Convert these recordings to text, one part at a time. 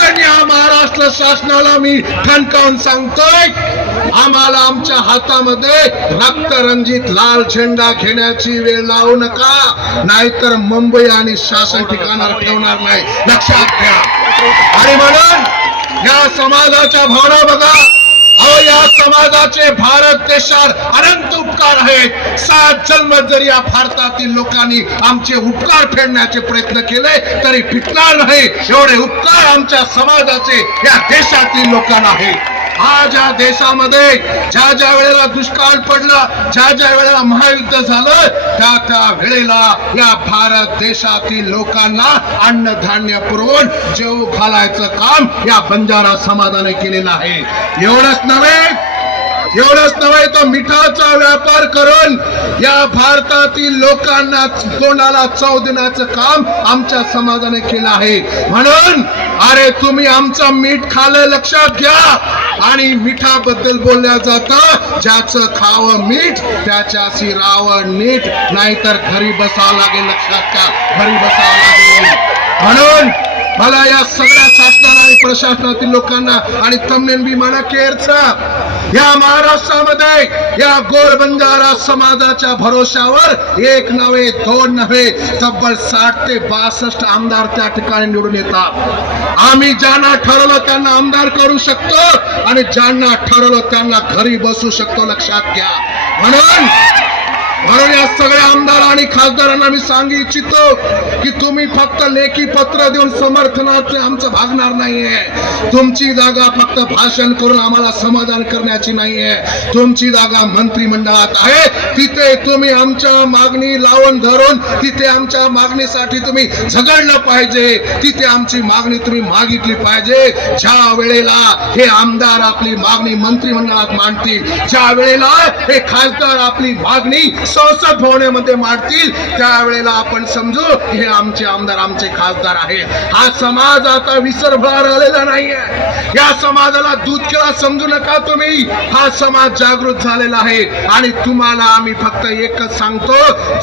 म्हणून या महाराष्ट्र शासनाला मी ठणकावून सांगतोय आम्हाला आमच्या हातामध्ये रक्तरंजित लाल झेंडा घेण्याची वेळ लावू नका नाहीतर मुंबई आणि शासन ठिकाणावर ठेवणार नाही. लक्षात घ्या आणि म्हणून या समाजाच्या भावना बघा. अहो या समाजाचे भारत देशात अनंत उपकार आहेत. सात जन्म जरी या भारतातील लोकांनी आमचे उपकार फेडण्याचे प्रयत्न केले तरी फिटणार नाही. एवढे उपकार आमच्या समाजाचे या देशातील लोकांना आहेत. आज या देशामध्ये ज्या ज्या वेळेला दुष्काळ पडला ज्या ज्या वेळेला महायुद्ध झालं त्या त्या वेळेला या भारत देशातील लोकांना अन्नधान्य पुरवून जेव घालायचं काम या बंजारा समाजाने केलेलं आहे. एवढंच नव्हे एवढंच नव्हे तर मिठाचा व्यापार करून या भारतातील लोकांना तोंडाला चव देण्याचं काम आमच्या समाजाने केलं आहे. म्हणून अरे तुम्ही आमचं मीठ खाल्लं लक्षात घ्या. आणि मिठाबद्दल बोलल्या जातं ज्याचं खावं मीठ त्याच्याशी रावण नीट नाहीतर घरी बसावं लागेल लक्षात घ्या. घरी बसावं लागेल. म्हणून मला या सगळ्या शासनाला आणि प्रशासनातील लोकांना आणि तमनेन बी म्हणा केअरचा या महाराष्ट्रामध्ये या गोर बंजारा समाजाच्या भरोशावर एक नव्हे दोन नव्हे तब्बल साठ ते बासष्ट आमदार त्या ठिकाणी निवडून येतात. आम्ही ज्यांना ठरवलं त्यांना आमदार करू शकतो आणि ज्यांना ठरवलं त्यांना घरी बसू शकतो लक्षात घ्या. म्हणून म्हणून या सगळ्या आमदार आणि खासदारांना मी सांगू इच्छितो की तुम्ही फक्त लेखी पत्र देऊन समर्थनाचे आमचं भागणार नाहीये. तुमची जागा फक्त भाषण करून आम्हाला समाधान करण्याची नाहीये. तुमची जागा मंत्रिमंडळात आहे. तिथे तुम्ही आमच्या मागणी लावून धरून तिथे आमच्या मागणीसाठी तुम्ही झगडलं पाहिजे. तिथे आमची मागणी तुम्ही मागितली पाहिजे. ज्या वेळेला हे आमदार आपली मागणी मंत्रिमंडळात मांडतील ज्या वेळेला हे खासदार आपली मागणी संसद भवनामध्ये मांडतील त्यावेळेला आपण समजू हे आमचे आमदार आमचे खासदार आहेत. हा समाज आता विसरभर आलेला नाहीये. या समाजाला दूध केला समजू नका तुम्ही. हा समाज जागृत झालेला आहे. आणि तुम्हाला आम्ही फक्त एकच सांगतो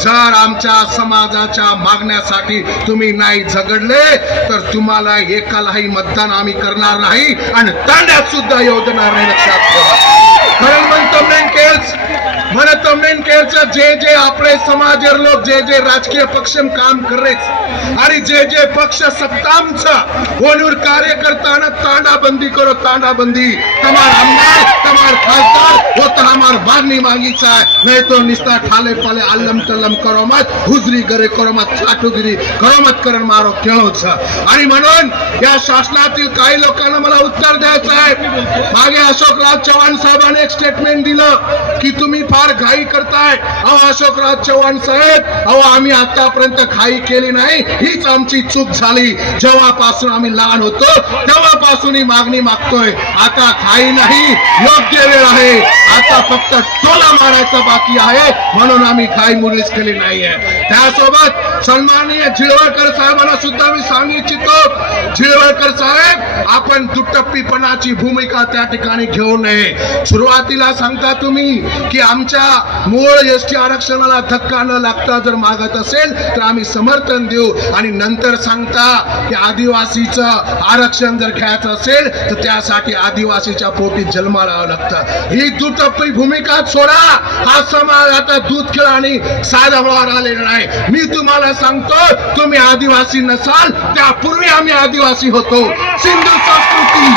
जर आमच्या समाजाच्या मागण्यासाठी तुम्ही नाही झगडले तर तुम्हाला एकालाही मतदान आम्ही करणार नाही आणि तांड्यात सुद्धा योजना नाही लक्षात ठेवा. कारण म्हणतो મને તમને કહે છે જે જે આપણે સમાજ लोक जे जे राजकीय पक्ष काम करेच आणि जे जे पक्ष सत्ताम छ ओनूर कार्यकर्ता तांडाबंदी करो तांडाबंदी તમાર आमदार તમાર खासदार वो तो हमार मागणी मागीचा है नहीं तो निस्ता ठाले पाले अल्लम तल्लम करो मत हुजरी करे करो मत चाटुगिरी करो मत करण मारो केळो छ आणि म्हणून या शासनातील काही लोकांना मला उत्तर द्यायचं आहे मागे अशोकराज चव्हाण साहेबांनी एक स्टेटमेंट दिलं की तुम्ही फार घाई करताय. अहो अशोकराज चव्हाण साहेब अहो आम्ही आतापर्यंत घाई केली नाही. हीच आमची चूक झाली. जेव्हापासून आम्ही लहान होतो तेव्हापासून ही मागणी मागतोय. आता घाई नाही योग्य वेळ आहे. आता फक्त टोला मारायचा बाकी आहे. म्हणून आम्ही घाई मुलीच केली नाहीये. त्यासोबत सन्माननीय झिळवळकर साहेबांना सुद्धा मी सांगू इच्छितो झिळवळकर साहेब आपण दुटप्पीपणाची भूमिका त्या ठिकाणी घेऊ नये. सुरुवातीला सांगता तुम्ही की आमच्या मूळ एस टी आरक्षणाला धक्का न लागता जर मागत असेल तर आम्ही समर्थन देऊ. आणि नंतर सांगता की आदिवासीचं आरक्षण जर घ्यायचं असेल तर त्यासाठी आदिवासीच्या पोटी जन्माला यावं लागतं. ही दुटप्पी भूमिका सोडा. हा समाज आता दूध खेळ आणि साधा व्हावर आलेला नाही. मी तुम्हाला सांगतो तुम्ही आदिवासी नसाल त्यापूर्वी आम्ही आदिवासी होतो. सिंधू संस्कृती.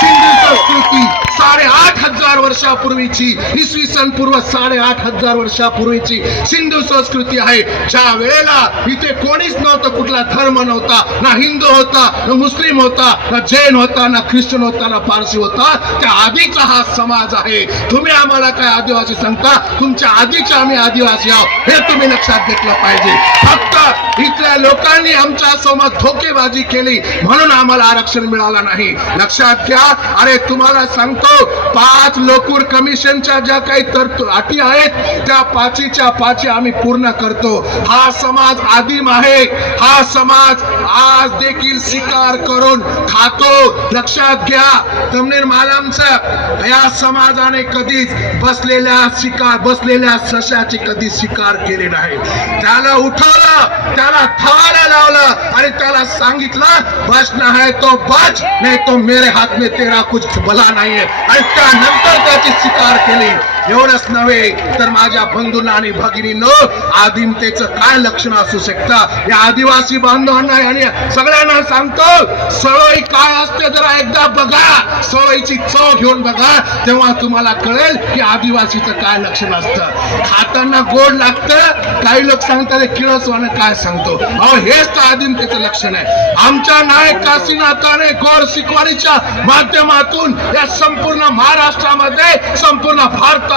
सिंधू संस्कृती साडेआठ हजार वर्षापूर्वीची इसवी सन पूर्व साडेआठ हजार वर्षापूर्वीची सिंधू संस्कृती आहे. ज्या वेळेला इथे कोणीच नव्हतं कुठला धर्म नव्हता ना हिंदू होता ना मुस्लिम होता ना जैन होता ना ख्रिश्चन होता ना पारसी होता त्या आधीचा हा समाज आहे. तुम्ही आम्हाला काय आदिवासी सांगता? तुमच्या आधीचे आम्ही आदिवासी आहोत. हे तुम्ही लक्षात घेतलं पाहिजे. फक्त इथल्या लोकांनी आमच्यासमोर धोकेबाजी केली म्हणून आम्हाला आरक्षण मिळालं नाही. लक्षात घ्या अरे तुम्हाला सांगतो पाच लोकूर कमिशनच्या ज्या काही तरतु अटी आहेत त्या पाचीच्या पाची आम्ही पूर्ण करतो. हा समाज आदिम आहे. हा समाज आज देखील स्वीकार करून खातो. लक्षात घ्या. तमनेर मालामचा या समाजाने कधीच बसलेल्या स्वीकार बसलेल्या सशाची कधी स्वीकार केले नाही. त्याला उठवलं त्याला थावायला लावलं आणि त्याला सांगितलं बसना है तो बच नाही तो मेरे हात में तेरा कुछ भला नाहीये. आणि त्यानंतर त्याची स्वीकार केली. एवढंच नव्हे तर माझ्या बंधूंना आणि भगिनींनो आदिमतेचं काय लक्षण असू शकतं? या आदिवासी बांधवांना आणि सगळ्यांना सांगतो सवय काय असते जरा एकदा बघा. सवयीची चव घेऊन बघा. तेव्हा तुम्हाला कळेल की आदिवासीचं काय लक्षण असतं. खाताना गोड लागतं काही लोक सांगतात किळसवानं काय सांगतो? अहो हेच तर आदिमतेचं लक्षण आहे. आमच्या नायक काशीनाथाने गोड शिकवाडीच्या माध्यमातून या संपूर्ण महाराष्ट्रामध्ये संपूर्ण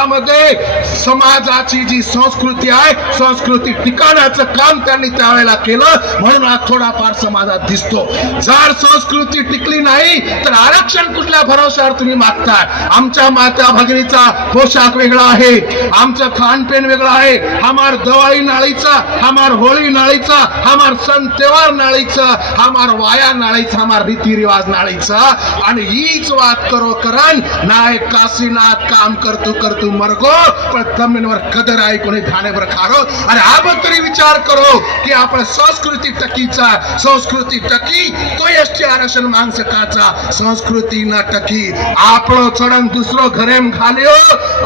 काळामध्ये समाजाची जी संस्कृती आहे संस्कृती टिकवण्याचं काम त्यांनी त्यावेळेला केलं म्हणून आज थोडाफार समाजात दिसतो. जर संस्कृती टिकली नाही तर आरक्षण कुठल्या भरोश्यावर तुम्ही मागताय? आमच्या माता भगिनीचा पोशाख वेगळा आहे आमचं खानपेन वेगळं आहे हमार दिवाळी नाळीचा हमार होळी नाळीचा हमार सण तेव्हार नाळीचा हमार वाया नाळीचा हमार रीतिरिवाज नाळीचा. आणि हीच वाद करो करण नायक काशीनाथ काम करतो करतो मरगो पण जमिनीवर कदर आहे कोणी ठाणेवर खारो आणि आपण तरी विचार करो की आपण संस्कृती टकीचा संस्कृती टकी तो एसटी आरक्षण मांग सकाचा संस्कृती न टकी આપણો ચડન દૂસરો ઘરેમ ખાલ્યો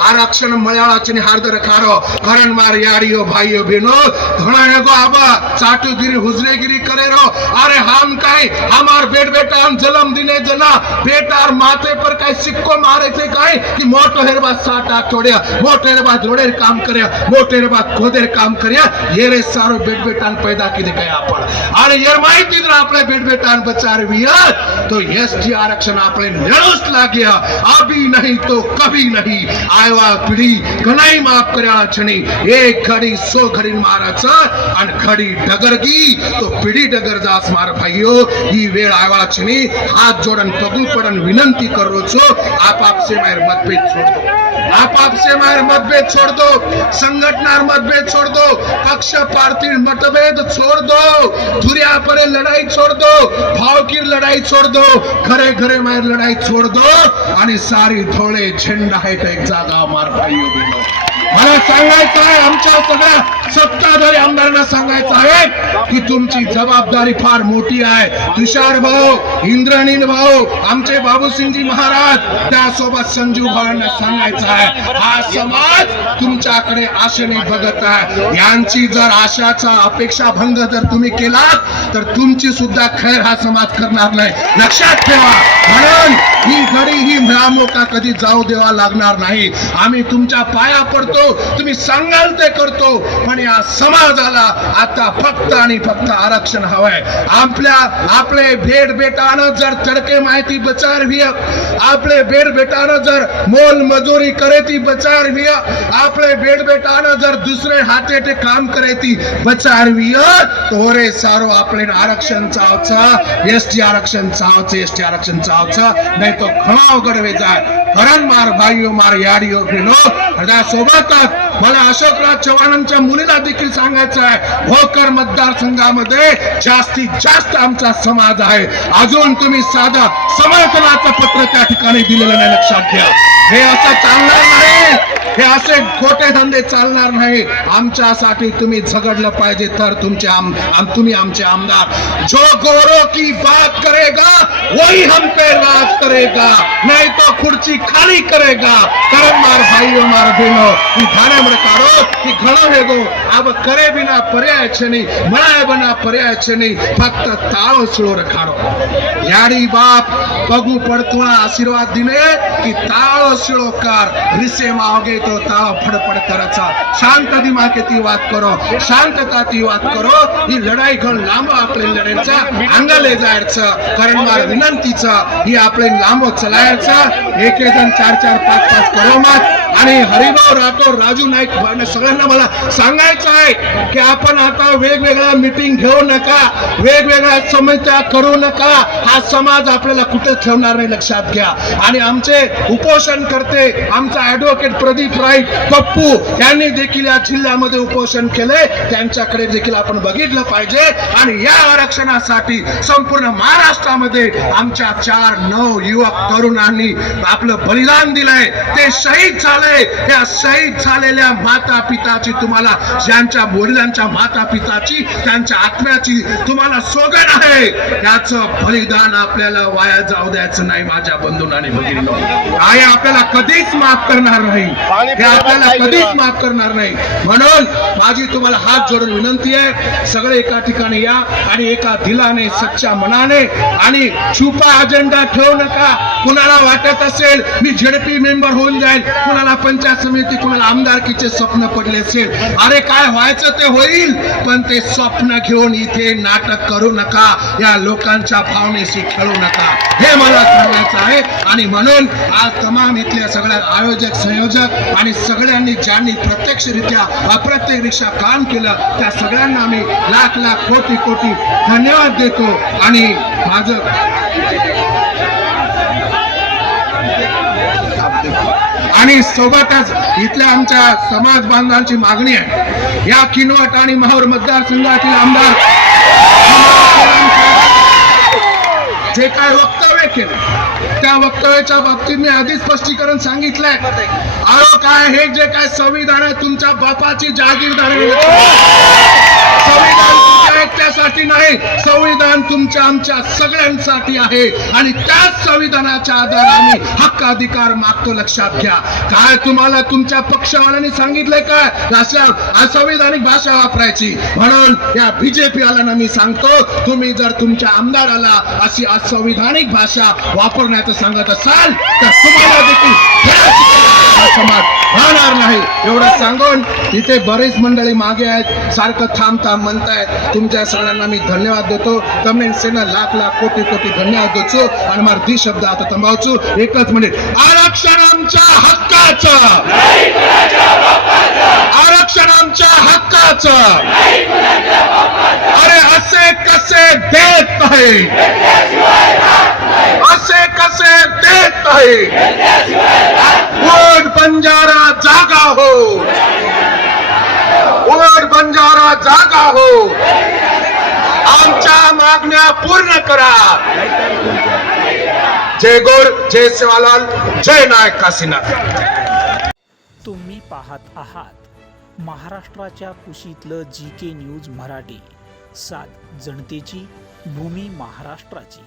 આરક્ષણ મળ્યા છે ને હાર્દર ખારો કરણ માર યારીઓ ભાઈઓ બહેનો ઘણા એગો આબા ચાટુગીરી હુજરેગીરી કરે રો અરે હામ કાઈ હમાર બેટ બેટા આમ જલમ દિને જના બેટાર માથે પર કાઈ સિક્કો મારે છે કાઈ કે મોટો હેરબા સાટા તોડ્યા મોટેર બાદ રોડેર કામ કર્યા મોટેર બાદ ખોદેર કામ કર્યા યેરે સારો બેટ બેટાન પેદા કીધી ગયા પણ. અને યેર માહિતી આપણે બેટ બેટાન બચાવીએ તો એસટી આરક્ષણ આપણે નળસ લાગ્યા. આવી નહીં તો કભી નહીં. આવ્યા પીડી ઘણાઈ માફ કર્યા છે એક ઘડી સો ઘડી મારા છ, અને ઘડી ડગર ગઈ તો પીડી ડગર જાસ મારા ભાઈઓ, ઈ વેળ આવ્યા છે નહીં હાથ જોડન પગલું પડન વિનંતી કરો છો, આપ આપશે મારે મતભેદ છોડો. आप आपसे मायर मतभेद छोड़ दो संगठनार मतभेद छोड़ दो पक्ष पार्टी मतभेद छोड़ दो धुरिया परे लड़ाई छोड़ दो भाव की लढाई छोड़ दो घरे घरे मार लड़ाई छोड़ दो आणि सारी धोळे झेंडा आहे एक जागा मार भाईयो मला सांगायचं आहे आमच्या सगळ्या सत्ताधारी आमदारांना सांगायचं आहे की तुमची जबाबदारी फार मोठी आहे. तुषार भाऊ इंद्रनील भाऊ आमचे बाबूसिंगजी महाराज त्यासोबत संजीव भावांना सांगायचं आहे. हा समाज तुमच्याकडे आशेने बघत आहे. यांची जर आशाचा अपेक्षा भंग जर तुम्ही केला तर तुमची सुद्धा खैर हा समाज करणार नाही. लक्षात ठेवा. म्हणून ही घडी ही मिळामोका कधी जाऊ देवा लागणार नाही. आम्ही तुमच्या पाया पडतो तुम्ही सांगाल ते करतो पण आणि या समाजाला आता फक्त आणि फक्त आरक्षण हवंय. आपल्या आपले भेट बेटानं जर तडके माहिती बचार व्हिय आपले भेट बेटानं जर मोल मजुरी करे ती बचार व्हिय आपले भेट बेटानं जर दुसरे हाते ते काम करे ती बचार व्हिय तोरे सारो आपले आरक्षण चावचा एसटी आरक्षण चावच एसटी आरक्षण चावचं नाही तो घणा गडवे जाय. करण मार भाईयो मार याडियो भेनो त्या सोबतच मला अशोकराज चव्हाणांच्या मुलीला देखील सांगायचं आहे भोकर मतदारसंघामध्ये जास्तीत जास्त आमचा समाज आहे. अजून तुम्ही साधा समर्थनाचं पत्र त्या ठिकाणी दिलेलं नाही लक्षात घ्या. हे असं चालणार नाही. हे असे खोटे धंदे चालणार नाही. आमच्यासाठी तुम्ही झगडलं पाहिजे तर तुमचे आम तुम्ही आमचे आमदार. जो गोरो की बात करेगा वही हम पे राज करेगा नाही तो खुर्ची खाली करेगा. कारण मार भाई मार की ही ठाण्यामध्ये काढो की घडो हे गो. अब करे बिना पर्याय छनी म्हणाय बिना पर्याय छनी फक्त ताळो सुळोर खाडो याडी बाप बघू पडतुळा आशीर्वाद दिने की ताळो शिळोकार रिसे मागे होगे तो ताळो फडफड करायचा शांत दिमाखेती वाद करो. शांतताती वाद करो. ही लडाई घेऊन लामो आपले लढायचा अंगाले जायचं. कारण मार विनंतीचं ही आपले लांब चलायचं. एक एक जण चार चार पाँच पाँच करो मत आणि हरिभाऊ राठोड राजू नाईक सगळ्यांना मला सांगायचं आहे की आपण आता वेगवेगळ्या मिटिंग घेऊ नका वेगवेगळ्या समस्या करू नका. हा समाज आपल्याला कुठेच ठेवणार नाही लक्षात घ्या. आणि आमचे उपोषण करते आमचा ऍडव्होकेट प्रदीप राईट पप्पू यांनी देखील या जिल्ह्यामध्ये उपोषण केले त्यांच्याकडे देखील आपण बघितलं पाहिजे. आणि या आरक्षणासाठी संपूर्ण महाराष्ट्रामध्ये आमच्या चार नऊ युवक तरुणांनी आपलं बलिदान दिलंय. ते शहीद झालं. त्या शहीद झालेल्या माता पिताची तुम्हाला ज्यांच्या वडिलांच्या माता पिताची त्यांच्या आत्म्याची तुम्हाला सोगण आहे. बलिदान आपल्याला वाया जाऊ द्यायचं नाही माझ्या बंधून आणि भगिनींनो. आई आपल्याला कधीच माफ करणार नाही. हे आपल्याला कधीच माफ करणार नाही. म्हणून माझी तुम्हाला हात जोडून विनंती आहे सगळे एका ठिकाणी या आणि एका दिलाने सच्च्या मनाने आणि छुपा अजेंडा ठेवू नका. कुणाला वाटत असेल मी झेडपी मेंबर होऊन जाईल कुणाला महापंचायत समिती कुणाला आमदारकीचे स्वप्न पडले असेल? अरे काय व्हायचं ते होईल पण ते स्वप्न घेऊन इथे नाटक करू नका. या लोकांच्या भावनेशी खेळू नका. हे मला सांगायचं आहे. आणि म्हणून आज तमाम इथल्या सगळ्या आयोजक संयोजक आणि सगळ्यांनी ज्यांनी प्रत्यक्षरित्या अप्रत्यक्षरित्या काम केलं त्या सगळ्यांना मी लाख लाख कोटी कोटी धन्यवाद देतो. आणि माझं आणि सोबतच इथल्या आमच्या समाज बांधवांची मागणी आहे. या किनवट आणि माहूर मतदारसंघातील आमदार जे काय वक्तव्य केलं त्या वक्तव्याच्या बाबतीत मी आधी स्पष्टीकरण सांगितलंय. आरो काय हे जे काय संविधान आहे तुमच्या बापाची जागीरदारी संविधान तुमच्या नाही संविधान तुमच्या आमच्या सगळ्यांसाठी आहे. आणि त्याच संविधानाच्या आधाराने हक्क अधिकार मागतो लक्षात घ्या. काय तुम्हाला तुमच्या पक्षवाल्यांनी सांगितलंय काय अशा असंविधानिक भाषा वापरायची. म्हणून या बीजेपी वाल्यांना मी सांगतो तुम्ही जर तुमच्या आमदाराला अशी असंविधानिक भाषा वापरण्याचं सांगत असाल तर तुम्हाला देखील समाज राहणार नाही. एवढं सांगून इथे बरेच मंडळी मागे आहेत. सारखं थांब थांब म्हणतायत. तुमच्या सगळ्यांना मी धन्यवाद देतो. कमेंट लाख लाख कोटी कोटी धन्यवाद देतो. आणि मला दि शब्द आता थांबावचो एकच मिनिट. आरक्षण आमच्या हक्काचं. आरक्षण आमच्या हक्काचं. अरे असे कसे देत नाही. असे कसे देत नाही. कोण ओड बंजारा जागा हो. ओड बंजारा जागा हो. आमच्या मागण्या पूर्ण करा. जय गोर जय सेवालाल जय नायक काशीनाथ तुम्ही पाहत आहात महाराष्ट्राच्या कुशीतलं जी के न्यूज मराठी. सात जनतेची भूमी महाराष्ट्राची.